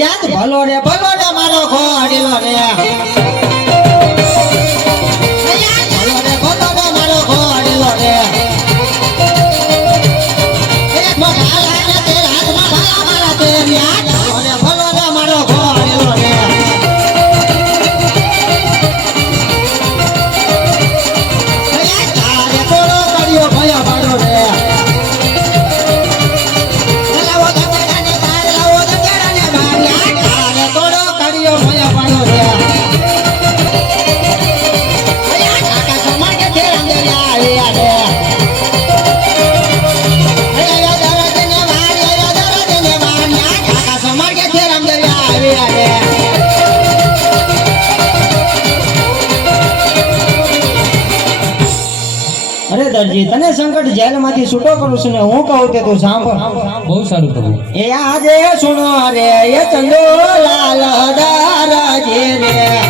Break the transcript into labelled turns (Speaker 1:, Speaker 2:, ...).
Speaker 1: યાદ ભલો રે ભલો રે મારો ખોડેલો રે. માસ્ટરજી તને સંકટ જેલમાંથી છૂટો કરું છું ને હું કહું કે તું સાંભળ.
Speaker 2: બહુ સારું કહું
Speaker 1: એ આજે સુનો રે એ ચંદો લાલ દારાજી રે